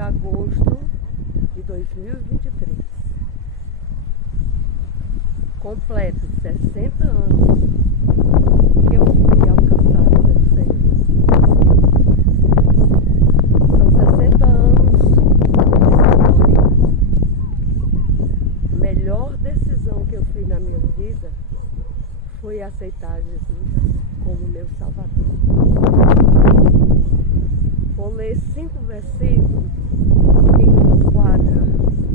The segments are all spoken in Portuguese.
agosto de 2023. Completo 60 anos que eu fui alcançado pelo Senhor. São 60 anos de vitória. A melhor decisão que eu fiz na minha vida foi aceitar Jesus como meu Salvador. Vou ler 5 versículos que enquadram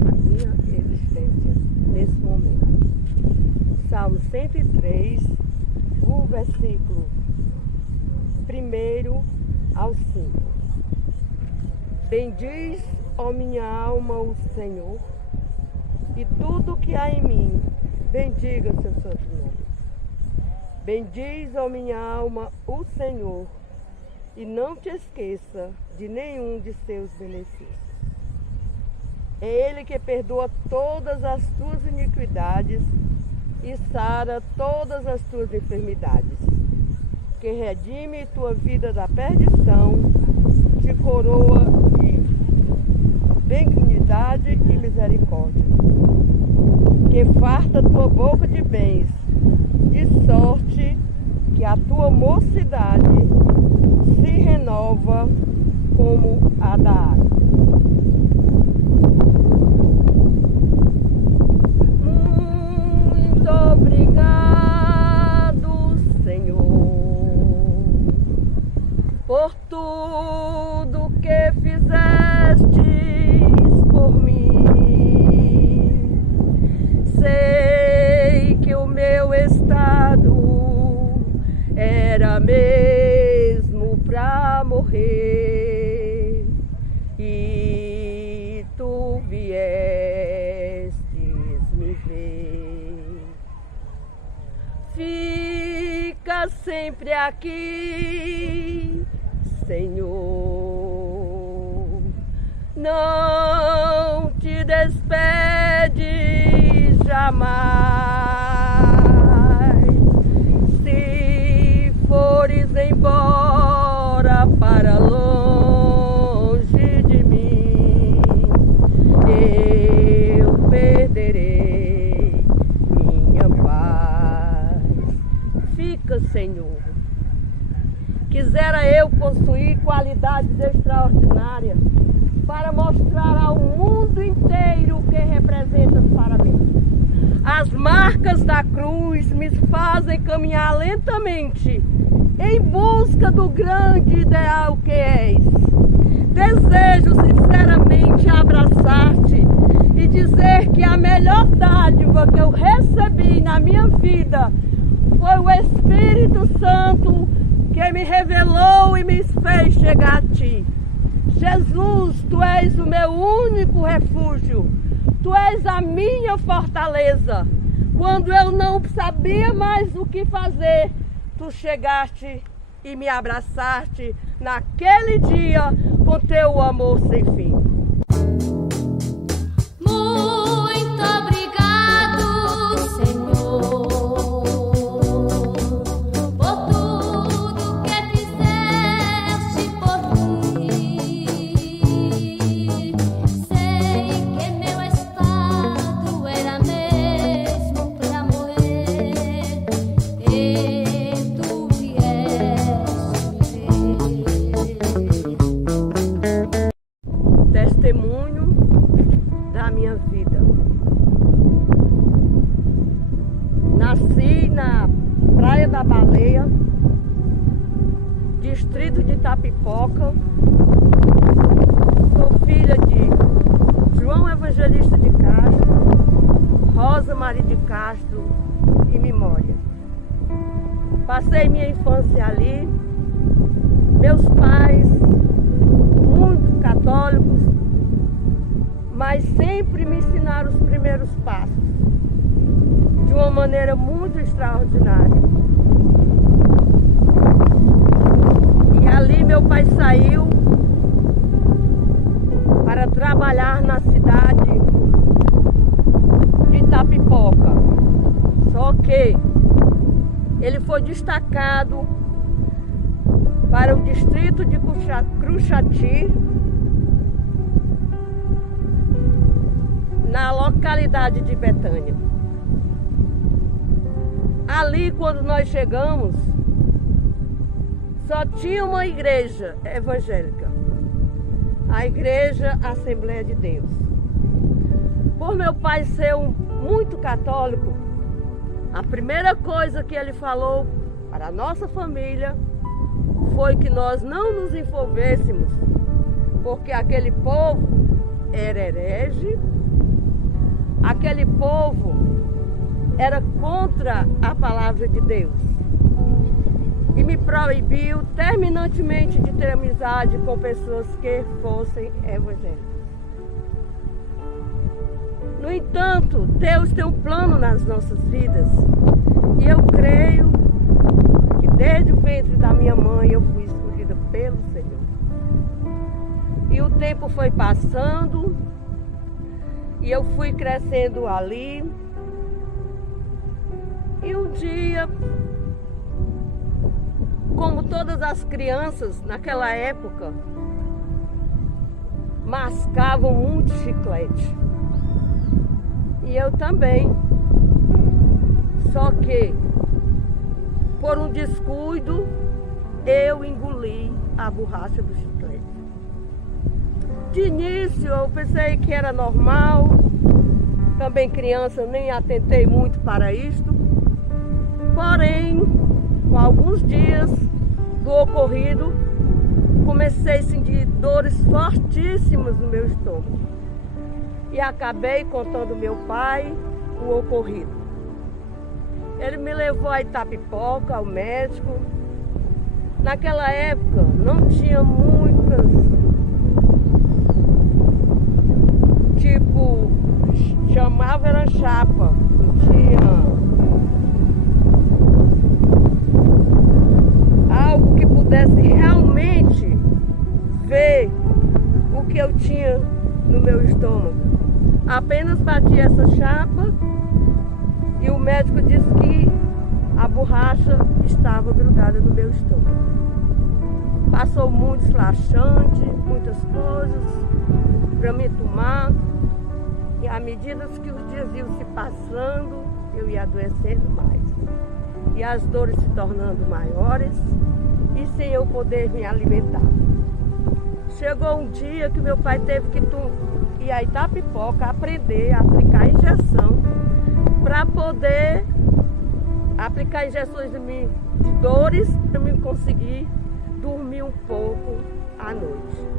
a minha existência nesse momento. Salmo 103, o versículo 1 ao 5. Bendiz, ó minha alma, o Senhor, e tudo que há em mim, bendiga seu santo nome. Bendiz, ó minha alma, o Senhor, e não te esqueça de nenhum de seus benefícios. É Ele que perdoa todas as tuas iniquidades e sara todas as tuas enfermidades, que redime tua vida da perdição, te coroa de benignidade e misericórdia, que farta tua boca de bens, de sorte que a tua mocidade se renova como a da água. Muito obrigado, Senhor, por tudo que fizestes por mim. Sei que o meu estado era mesmo pra morrer, e tu viestes me ver. Fica sempre aqui, Senhor, não te despedes jamais. Se fores embora para longe de mim, eu perderei minha paz. Fica, Senhor. Quisera eu possuir qualidades extraordinárias para mostrar ao mundo inteiro o que representas para mim. As marcas da cruz me fazem caminhar lentamente em busca do grande ideal que és. Desejo sinceramente abraçar-te e dizer que a melhor dádiva que eu recebi na minha vida foi o Espírito Santo, que me revelou e me fez chegar a ti. Jesus, tu és o meu único refúgio, tu és a minha fortaleza. Quando eu não sabia mais o que fazer, tu chegaste e me abraçaste naquele dia com teu amor sem fim. Muito obrigado, Senhor. Testemunho da minha vida. Nasci na Praia da Baleia, distrito de Itapipoca. Sou filha de João Evangelista de Castro, Rosa Maria de Castro e Memória. Passei minha infância ali. Meus pais, muito católicos, mas sempre me ensinaram os primeiros passos de uma maneira muito extraordinária. E ali meu pai saiu para trabalhar na cidade de Itapipoca. Só que ele foi destacado para o distrito de Cruxati localidade de Betânia. Ali, quando nós chegamos, só tinha uma igreja evangélica, a Igreja Assembleia de Deus. Por meu pai ser muito católico, a primeira coisa que ele falou para a nossa família foi que nós não nos envolvêssemos, porque aquele povo era herege, aquele povo era contra a palavra de Deus. E me proibiu terminantemente de ter amizade com pessoas que fossem evangélicas. No entanto, Deus tem um plano nas nossas vidas. E eu creio que desde o ventre da minha mãe eu fui escolhida pelo Senhor. E o tempo foi passando e eu fui crescendo ali. E um dia, como todas as crianças naquela época, mascavam muito chiclete. E eu também. Só que, por um descuido, eu engoli a borracha do chiclete. De início eu pensei que era normal, também criança, eu nem atentei muito para isto. Porém, com alguns dias do ocorrido, comecei a sentir dores fortíssimas no meu estômago. E acabei contando ao meu pai o ocorrido. Ele me levou a Itapipoca, ao médico. Naquela época não tinha muitas, tipo, chamava era chapa, não tinha algo que pudesse realmente ver o que eu tinha no meu estômago. Apenas bati essa chapa e o médico disse que a borracha estava grudada no meu estômago. Passou muitos laxantes, muitas coisas para me tomar. E à medida que os dias iam se passando, eu ia adoecendo mais. E as dores se tornando maiores e sem eu poder me alimentar. Chegou um dia que meu pai teve que ir a Itapipoca aprender a aplicar injeção para poder aplicar injeções de dores para me conseguir dormir um pouco à noite.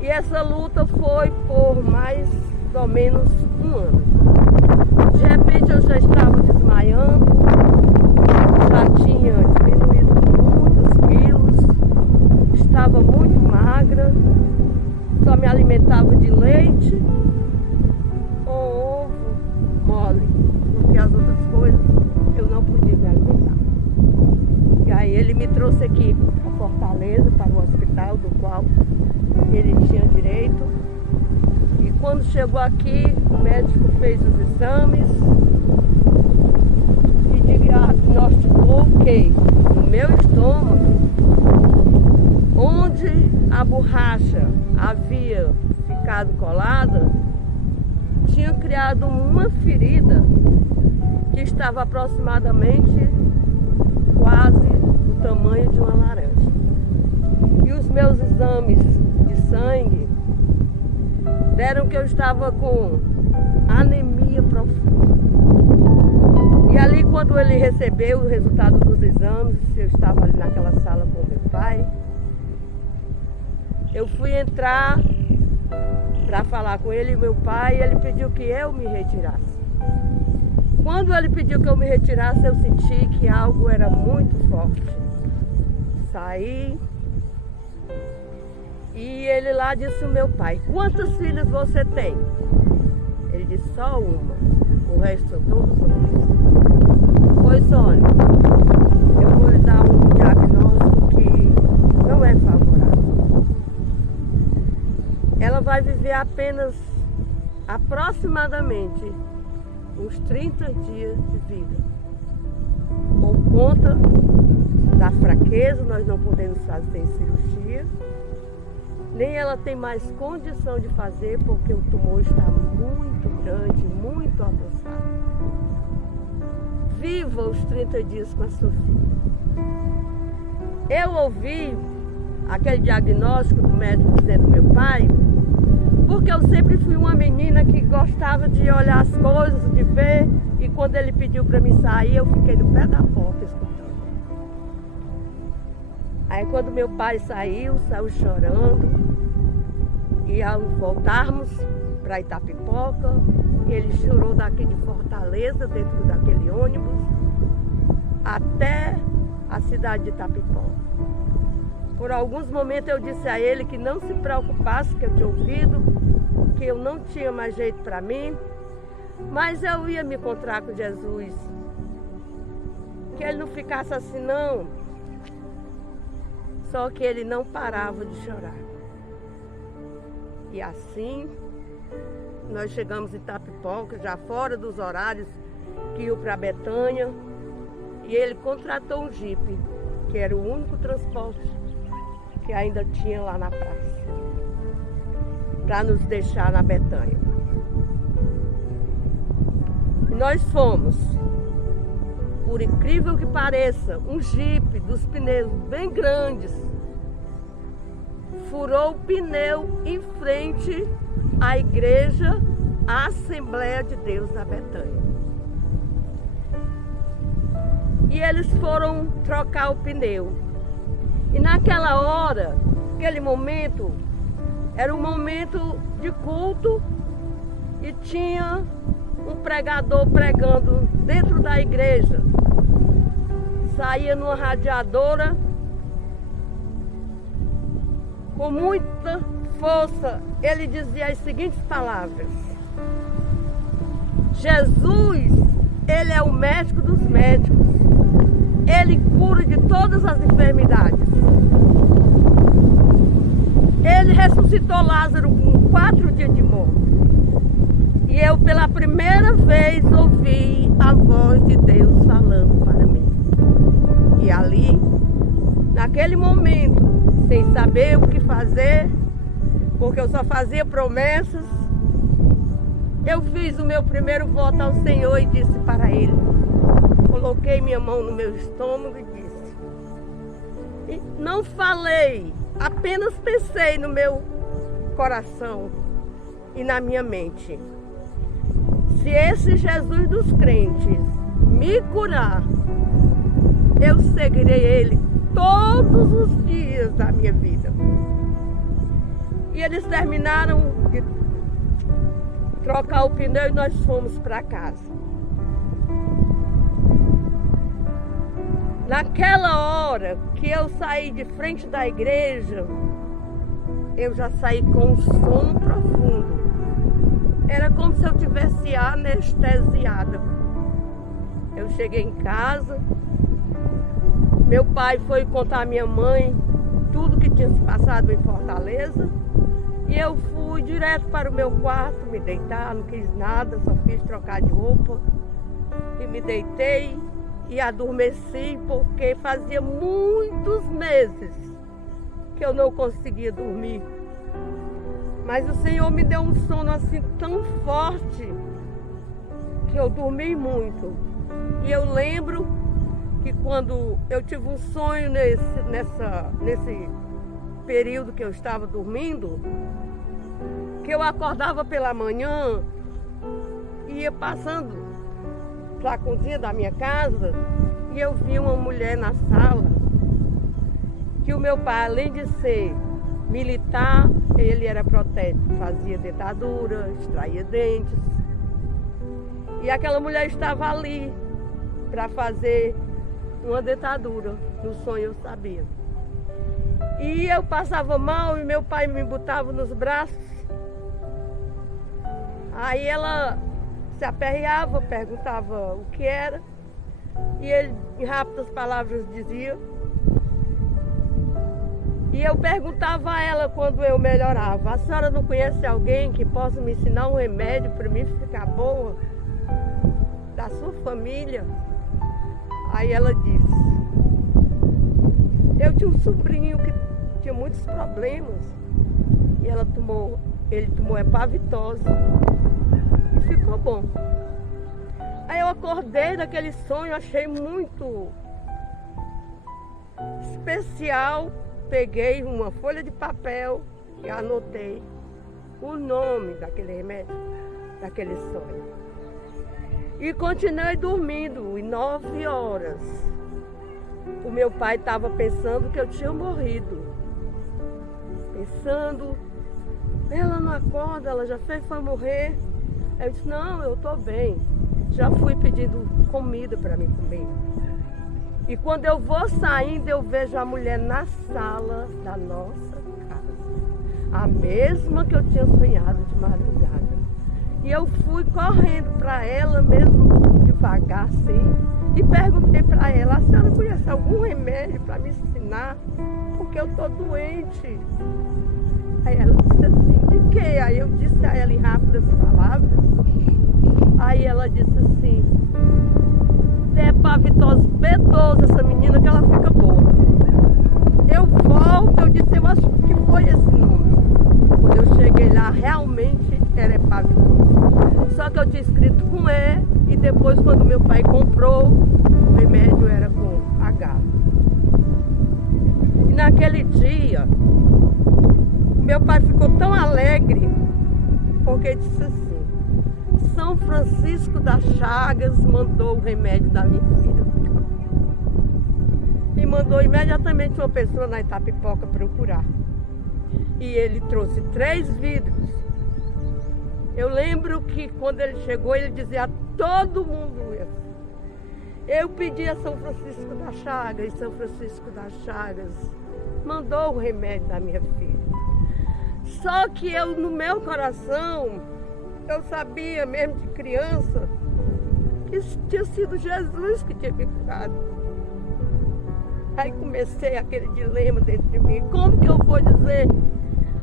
E essa luta foi por mais ou menos um ano. De repente eu já estava desmaiando, já tinha diminuído muitos quilos, estava muito magra, só me alimentava de leite ou ovo mole, porque as outras coisas eu não podia me alimentar. E aí ele me trouxe aqui a Fortaleza, para o hospital do qual ele tinha direito. E quando chegou aqui, o médico fez os exames e diagnosticou que no meu estômago, onde a borracha havia ficado colada, tinha criado uma ferida que estava aproximadamente quase do tamanho de uma laranja. E os meus exames de sangue deram que eu estava com anemia profunda. E ali, quando ele recebeu o resultado dos exames, eu estava ali naquela sala com meu pai, eu fui entrar para falar com ele e meu pai, e ele pediu que eu me retirasse. Quando ele pediu que eu me retirasse, eu senti que algo era muito forte. Saí e ele lá disse ao meu pai: quantas filhas você tem? Ele disse: só uma, o resto são todos homens. Pois olha, eu vou lhe dar um diagnóstico que não é favorável. Ela vai viver apenas aproximadamente uns 30 dias de vida. Por conta da fraqueza, nós não podemos fazer cirurgia, nem ela tem mais condição de fazer, porque o tumor está muito grande, muito avançado. Viva os 30 dias com a sua filha. Eu ouvi aquele diagnóstico do médico dizendo do meu pai, porque eu sempre fui uma menina que gostava de olhar as coisas, de ver, e quando ele pediu para mim sair, eu fiquei no pé da porta escutando. Aí quando meu pai saiu chorando, e ao voltarmos para Itapipoca, ele chorou daqui de Fortaleza, dentro daquele ônibus, até a cidade de Itapipoca. Por alguns momentos eu disse a ele que não se preocupasse, que eu tinha ouvido, que eu não tinha mais jeito para mim, mas eu ia me encontrar com Jesus, que ele não ficasse assim não. Só que ele não parava de chorar. E assim, nós chegamos em Itapipoca, já fora dos horários que iam para Betânia, e ele contratou um jipe, que era o único transporte que ainda tinha lá na praça, para nos deixar na Betânia. E nós fomos. Por incrível que pareça, um jipe dos pneus bem grandes furou o pneu em frente à igreja, à Assembleia de Deus na Betânia. E eles foram trocar o pneu. E naquela hora, aquele momento, era um momento de culto e tinha um pregador pregando dentro da igreja. Saía numa radiadora, com muita força, ele dizia as seguintes palavras: Jesus, ele é o médico dos médicos, ele cura de todas as enfermidades. Ele ressuscitou Lázaro com 4 dias de morte. E eu pela primeira vez ouvi a voz de Deus falando para mim. E ali, naquele momento, sem saber o que fazer, porque eu só fazia promessas, eu fiz o meu primeiro voto ao Senhor e disse para Ele. Coloquei minha mão no meu estômago e disse. E não falei, apenas pensei no meu coração e na minha mente. Se esse Jesus dos crentes me curar, eu seguirei Ele todos os dias da minha vida. E eles terminaram de trocar o pneu e nós fomos para casa. Naquela hora que eu saí de frente da igreja, eu já saí com um sono profundo. Era como se eu tivesse anestesiada. Eu cheguei em casa, meu pai foi contar à minha mãe tudo que tinha se passado em Fortaleza, e eu fui direto para o meu quarto, me deitar, não quis nada, só fiz trocar de roupa, e me deitei e adormeci, porque fazia muitos meses que eu não conseguia dormir. Mas o Senhor me deu um sono assim tão forte que eu dormi muito. E eu lembro que quando eu tive um sonho nesse período que eu estava dormindo, que eu acordava pela manhã e ia passando para a cozinha da minha casa e eu vi uma mulher na sala, que o meu pai, além de ser militar, ele era protético, fazia dentadura, extraía dentes. E aquela mulher estava ali para fazer uma dentadura, no sonho eu sabia. E eu passava mal e meu pai me botava nos braços. Aí ela se aperreava, perguntava o que era, e ele, em rápidas palavras, dizia. E eu perguntava a ela quando eu melhorava: a senhora não conhece alguém que possa me ensinar um remédio para mim ficar boa? Da sua família? Aí ela disse: eu tinha um sobrinho que tinha muitos problemas e ele tomou Epavitose e ficou bom. Aí eu acordei daquele sonho, achei muito especial. Peguei uma folha de papel e anotei o nome daquele remédio, daquele sonho. E continuei dormindo. E 9 horas, o meu pai estava pensando que eu tinha morrido. Pensando, ela não acorda, ela já foi morrer. Eu disse, não, eu estou bem. Já fui pedindo comida para me comer. E quando eu vou saindo, eu vejo a mulher na sala da nossa casa. A mesma que eu tinha sonhado de madrugada. E eu fui correndo para ela, mesmo devagar assim, e perguntei para ela, a senhora conhece algum remédio para me ensinar? Porque eu estou doente. Aí ela disse assim, de quê? Aí eu disse a ela em rápidas palavras. Aí ela disse assim, Epavitose B12, essa menina que ela fica boa. Eu volto, eu disse, eu acho que foi esse nome. Quando eu cheguei lá, realmente era Epavitose. Só que eu tinha escrito com E, e depois quando meu pai comprou, o remédio era com H. E naquele dia, meu pai ficou tão alegre, porque disse assim, São Francisco das Chagas mandou o remédio da minha filha. E mandou imediatamente uma pessoa na Itapipoca procurar. E ele trouxe 3 vidros. Eu lembro que quando ele chegou, ele dizia a todo mundo isso. Eu pedi a São Francisco das Chagas, e São Francisco das Chagas mandou o remédio da minha filha. Só que eu, no meu coração, eu sabia mesmo de criança que tinha sido Jesus que tinha me curado. Aí comecei aquele dilema dentro de mim. Como que eu vou dizer?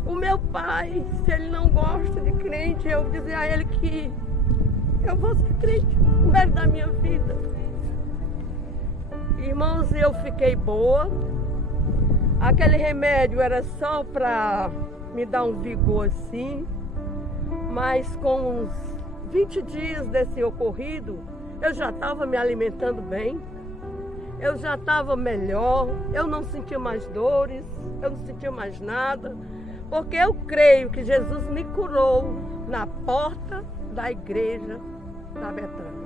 O meu pai, se ele não gosta de crente, eu dizer a ele que eu vou ser crente o resto da minha vida. Irmãos, eu fiquei boa. Aquele remédio era só para me dar um vigor assim. Mas com uns 20 dias desse ocorrido, eu já estava me alimentando bem. Eu já estava melhor. Eu não sentia mais dores. Eu não sentia mais nada. Porque eu creio que Jesus me curou na porta da igreja da Betânia.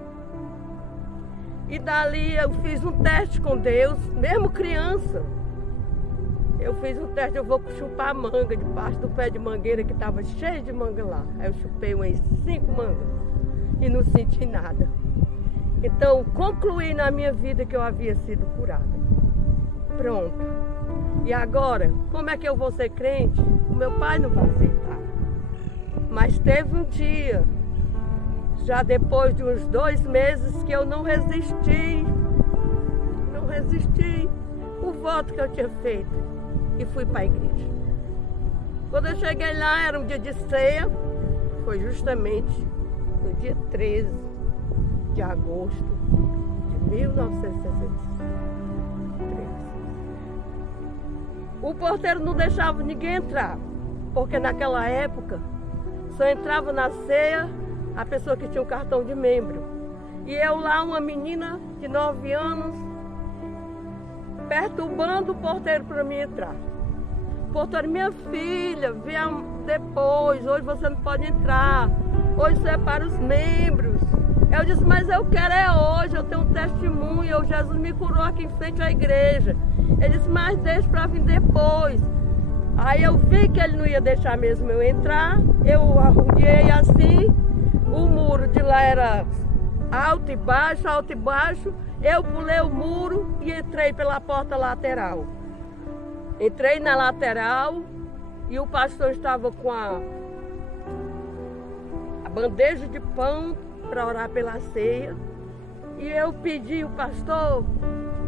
E dali eu fiz um teste com Deus, mesmo criança. Eu fiz um teste, eu vou chupar manga debaixo do pé de mangueira que estava cheio de manga lá. Aí eu chupei umas 5 mangas e não senti nada. Então, concluí na minha vida que eu havia sido curada. Pronto. E agora, como é que eu vou ser crente? O meu pai não vai aceitar. Mas teve um dia, já depois de uns 2 meses, que eu não resisti. Não resisti o voto que eu tinha feito. E fui para a igreja. Quando eu cheguei lá, era um dia de ceia. Foi justamente no dia 13 de agosto de 1963. O porteiro não deixava ninguém entrar, porque naquela época só entrava na ceia a pessoa que tinha um cartão de membro. E eu lá, uma menina de 9 anos, perturbando o porteiro para mim entrar. Porteiro, minha filha, venha depois, hoje você não pode entrar, hoje isso é para os membros. Eu disse, mas eu quero é hoje, eu tenho um testemunho, Jesus me curou aqui em frente à igreja. Ele disse, mas deixa para vir depois. Aí eu vi que ele não ia deixar mesmo eu entrar, eu arrudiei assim, o muro de lá era alto e baixo, eu pulei o muro e entrei pela porta lateral. Entrei na lateral e o pastor estava com a bandeja de pão para orar pela ceia. E eu pedi o pastor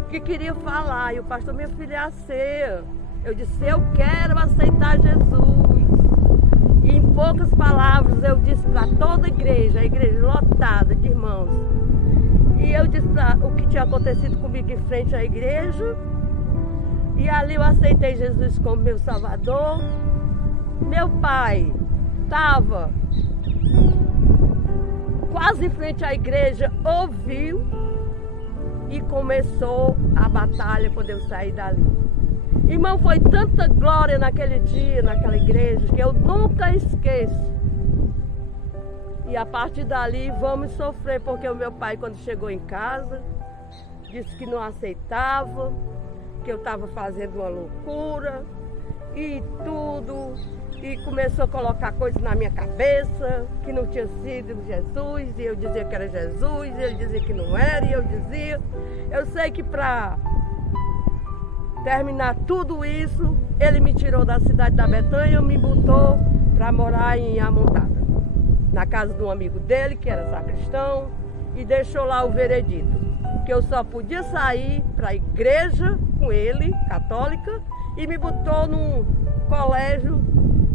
que queria falar. E o pastor, minha filha, é a ceia. Eu disse, eu quero aceitar Jesus. E em poucas palavras eu disse para toda a igreja lotada de irmãos. E eu disse o que tinha acontecido comigo em frente à igreja. E ali eu aceitei Jesus como meu Salvador. meu pai estava quase em frente à igreja, ouviu e começou a batalha quando eu saí dali. Irmão, foi tanta glória naquele dia, naquela igreja, que eu nunca esqueço. E a partir dali vamos sofrer, porque o meu pai, quando chegou em casa, disse que não aceitava, que eu estava fazendo uma loucura e tudo. E começou a colocar coisas na minha cabeça, que não tinha sido Jesus, e eu dizia que era Jesus, e ele dizia que não era, e eu dizia. Eu sei que para terminar tudo isso, ele me tirou da cidade da Betânia e me botou para morar em Amontada, na casa de um amigo dele, que era sacristão, e deixou lá o veredito, que eu só podia sair para a igreja com ele, católica, e me botou num colégio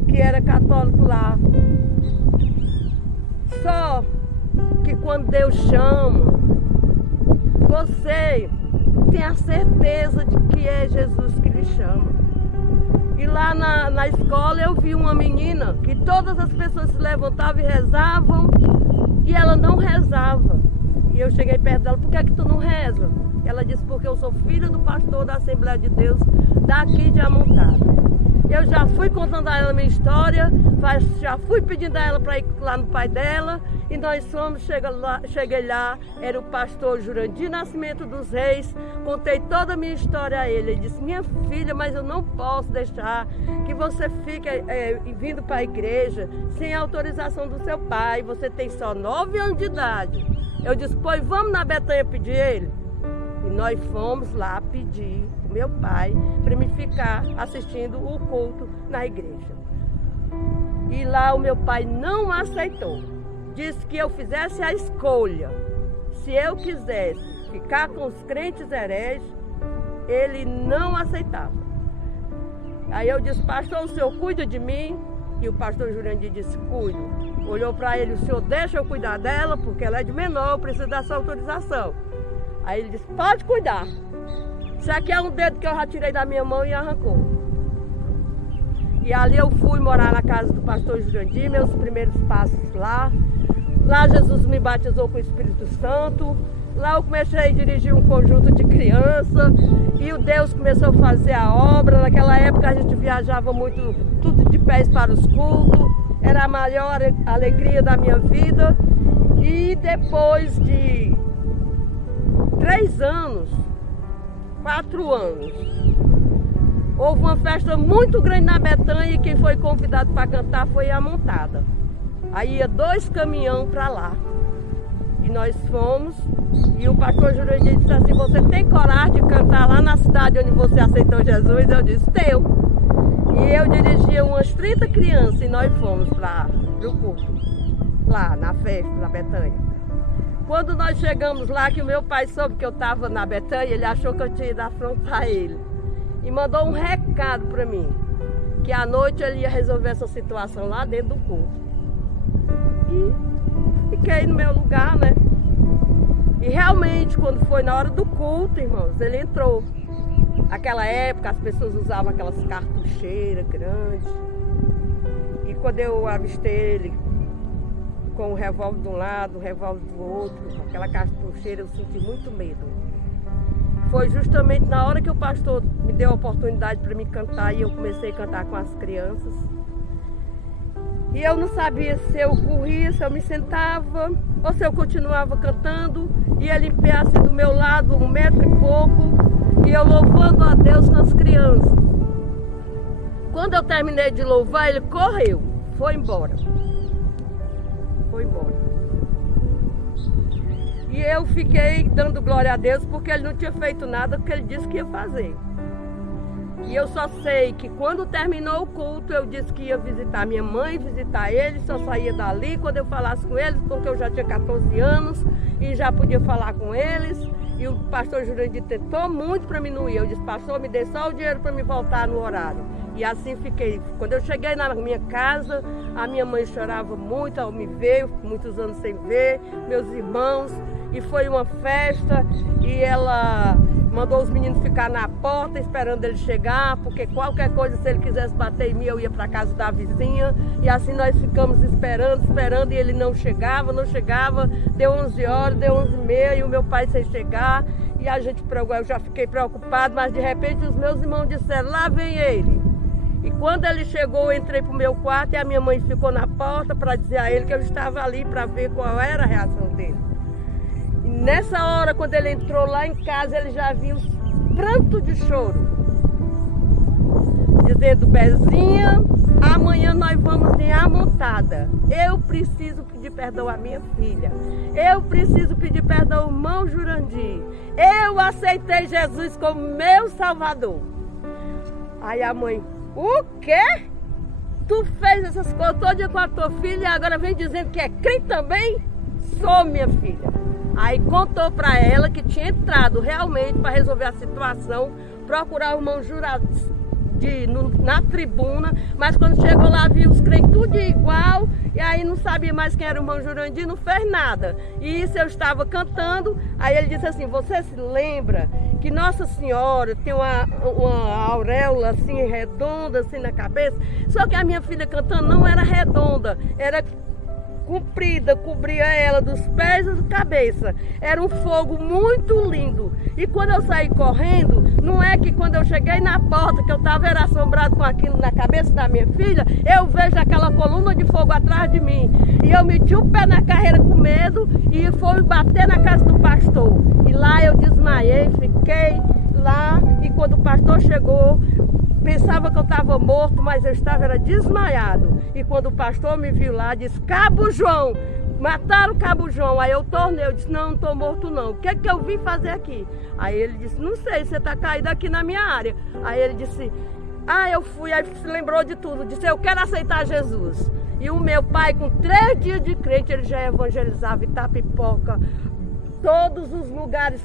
que era católico lá. Só que quando Deus chama, você tem a certeza de que é Jesus que lhe chama. E lá na escola eu vi uma menina que todas as pessoas se levantavam e rezavam, e ela não rezava. E eu cheguei perto dela: por que é que tu não reza? Ela disse: porque eu sou filha do pastor da Assembleia de Deus daqui de Amontada. Eu já fui contando a ela a minha história, já fui pedindo a ela para ir lá no pai dela, e nós fomos, cheguei lá, era o pastor Jurandir Nascimento dos Reis, contei toda a minha história a ele. Ele disse: minha filha, mas eu não posso deixar que você fique vindo para a igreja sem autorização do seu pai, você tem só 9 anos de idade. Eu disse: pois vamos na Betânia pedir ele? E nós fomos lá pedir o meu pai para me ficar assistindo o culto na igreja. E lá o meu pai não aceitou. Disse que eu fizesse a escolha. Se eu quisesse ficar com os crentes hereges, ele não aceitava. Aí eu disse: pastor, o senhor cuida de mim? E o pastor Jurandir disse: cuido. Olhou para ele: o senhor deixa eu cuidar dela, porque ela é de menor, eu preciso da sua autorização. Aí ele disse: pode cuidar. Isso aqui é um dedo que eu já tirei da minha mão e arrancou. E ali eu fui morar na casa do pastor Jurandir, meus primeiros passos lá. Lá Jesus me batizou com o Espírito Santo. Lá eu comecei a dirigir um conjunto de crianças. E o Deus começou a fazer a obra. Naquela época a gente viajava muito, tudo de pés para os cultos. Era a maior alegria da minha vida. E depois de 3 anos, 4 anos, houve uma festa muito grande na Betânia e quem foi convidado para cantar foi a Amontada. Aí ia 2 caminhões para lá. E nós fomos, e o pastor Jurandir disse assim: você tem coragem de cantar lá na cidade onde você aceitou Jesus? Eu disse: tenho. E eu dirigia umas 30 crianças e nós fomos para o culto, lá na festa da Betânia. Quando nós chegamos lá, que o meu pai soube que eu estava na Betânia, ele achou que eu tinha ido afrontar ele. E mandou um recado para mim, que à noite ele ia resolver essa situação lá dentro do culto. E fiquei no meu lugar, né? E realmente, quando foi na hora do culto, irmãos, ele entrou. Naquela época, as pessoas usavam aquelas cartucheiras grandes. E quando eu avistei ele com o revólver de um lado, o revólver do outro, aquela cartucheira, eu senti muito medo. Foi justamente na hora que o pastor me deu a oportunidade para me cantar, e eu comecei a cantar com as crianças. E eu não sabia se eu corria, se eu me sentava, ou se eu continuava cantando, e ele em pé assim do meu lado, 1 metro e pouco, e eu louvando a Deus com as crianças. Quando eu terminei de louvar, ele correu, foi embora. Foi embora. E eu fiquei dando glória a Deus, porque ele não tinha feito nada que ele disse que ia fazer. E eu só sei que quando terminou o culto, eu disse que ia visitar minha mãe, visitar ele, só saía dali quando eu falasse com eles, porque eu já tinha 14 anos e já podia falar com eles. E o pastor Jurandir tentou muito para mim não ir. Eu disse: pastor, me dê só o dinheiro para me voltar no horário. E assim fiquei. Quando eu cheguei na minha casa, a minha mãe chorava muito ao me ver, muitos anos sem ver, meus irmãos. E foi uma festa, e ela mandou os meninos ficar na porta esperando ele chegar, porque qualquer coisa, se ele quisesse bater em mim, eu ia para casa da vizinha. E assim nós ficamos esperando, e ele não chegava. Deu 11 horas, deu 11h30 e o meu pai sem chegar. E eu já fiquei preocupado, mas de repente os meus irmãos disseram, lá vem ele. E quando ele chegou, eu entrei para o meu quarto e a minha mãe ficou na porta para dizer a ele que eu estava ali para ver qual era a reação dele. E nessa hora, quando ele entrou lá em casa, ele já viu um pranto de choro. Dizendo, Bezinha, amanhã nós vamos em Amontada. Eu preciso pedir perdão à minha filha. Eu preciso pedir perdão ao irmão Jurandir. Eu aceitei Jesus como meu Salvador. Aí a mãe, o quê? Tu fez essas coisas todas com a tua filha e agora vem dizendo que é crente também? Sou, minha filha. Aí contou para ela que tinha entrado realmente para resolver a situação, procurar o irmão Jurandir na tribuna, mas quando chegou lá viu os crentes tudo igual, e aí não sabia mais quem era o irmão Jurandir, não fez nada. E isso eu estava cantando, aí ele disse assim, você se lembra que Nossa Senhora tem uma auréola assim redonda assim na cabeça? Só que a minha filha cantando não era redonda, era comprida, cobria ela dos pés à cabeça. Era um fogo muito lindo. E quando eu saí correndo, não é que quando eu cheguei na porta, que eu estava assombrado com aquilo na cabeça da minha filha, eu vejo aquela coluna de fogo atrás de mim. E eu meti o pé na carreira com medo e fui bater na casa do pastor. E lá eu desmaiei, fiquei lá, e quando o pastor chegou, pensava que eu estava morto, mas eu estava desmaiado. E quando o pastor me viu lá, disse, Cabo João, mataram o Cabo João. Aí eu tornei, eu disse, não estou morto não. O que é que eu vim fazer aqui? Aí ele disse, não sei, você está caído aqui na minha área. Aí ele disse, eu fui, aí se lembrou de tudo, disse, eu quero aceitar Jesus. E o meu pai, com 3 dias de crente, ele já evangelizava Itapipoca, todos os lugares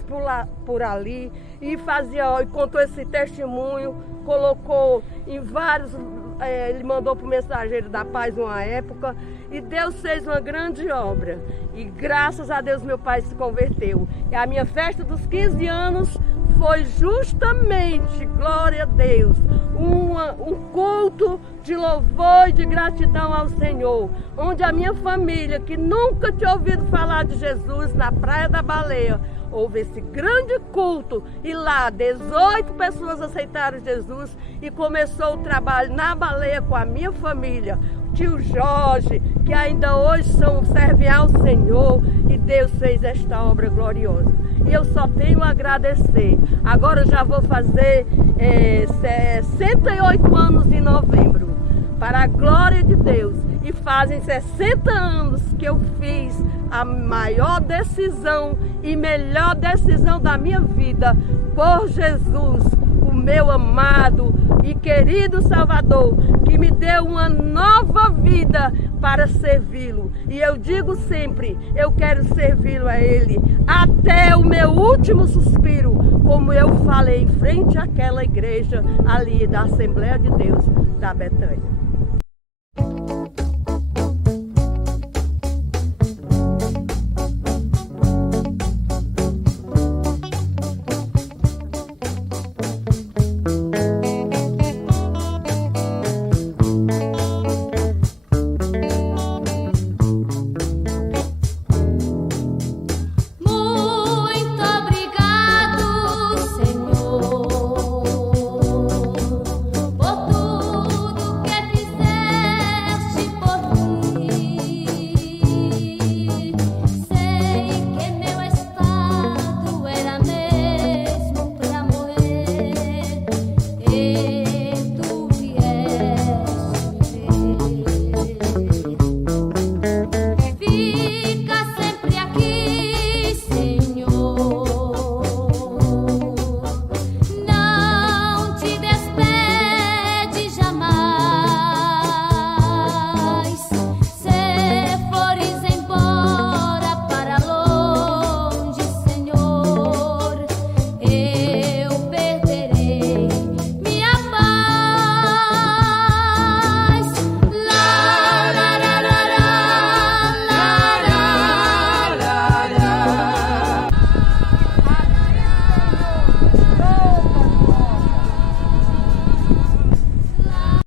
por ali, e fazia, e contou esse testemunho, colocou em vários, ele mandou para o Mensageiro da Paz uma época, e Deus fez uma grande obra, e graças a Deus meu pai se converteu. E a minha festa dos 15 anos foi justamente, glória a Deus, um culto de louvor e de gratidão ao Senhor, onde a minha família, que nunca tinha ouvido falar de Jesus, na Praia da Baleia, houve esse grande culto, e lá 18 pessoas aceitaram Jesus, e começou o trabalho na Baleia com a minha família, tio Jorge, que ainda hoje servem ao Senhor, e Deus fez esta obra gloriosa. E eu só tenho a agradecer. Agora eu já vou fazer 68 anos em novembro, para a glória de Deus. E fazem 60 anos que eu fiz a maior decisão e melhor decisão da minha vida por Jesus, o meu amado e querido Salvador, que me deu uma nova vida para servi-lo. E eu digo sempre, eu quero servi-lo a Ele até o meu último suspiro, como eu falei em frente àquela igreja ali da Assembleia de Deus da Betânia.